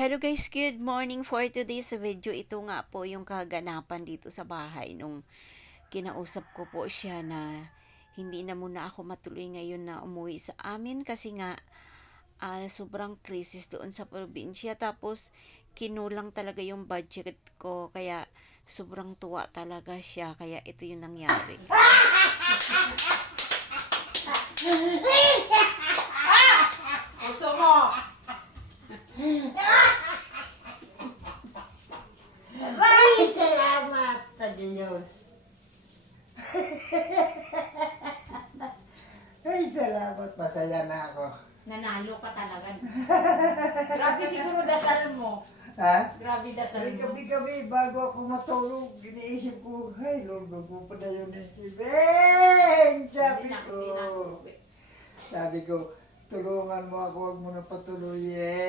Hello guys, good morning for today's video. Ito nga po yung kaganapan dito sa bahay nung kinausap ko po siya na hindi na muna ako matuloy ngayon na umuwi sa amin kasi nga sobrang krisis doon sa probinsya. Tapos kinulang talaga yung budget ko kaya sobrang tuwa talaga siya. Kaya ito yung nangyari. Gusto mo? Ay, salamat sa Diyos. Ay, salamat. Masaya na ako. Nanalo ka talaga. Grabe siguro dasal mo. Ha? Grabe dasal Ay, mo. gabi-gabi, bago ako matulog, iniisip ko, ay, Lord, wag mo pa na yun si Ben. Sabi ko, tulungan mo ako, wag mo na patuloyin.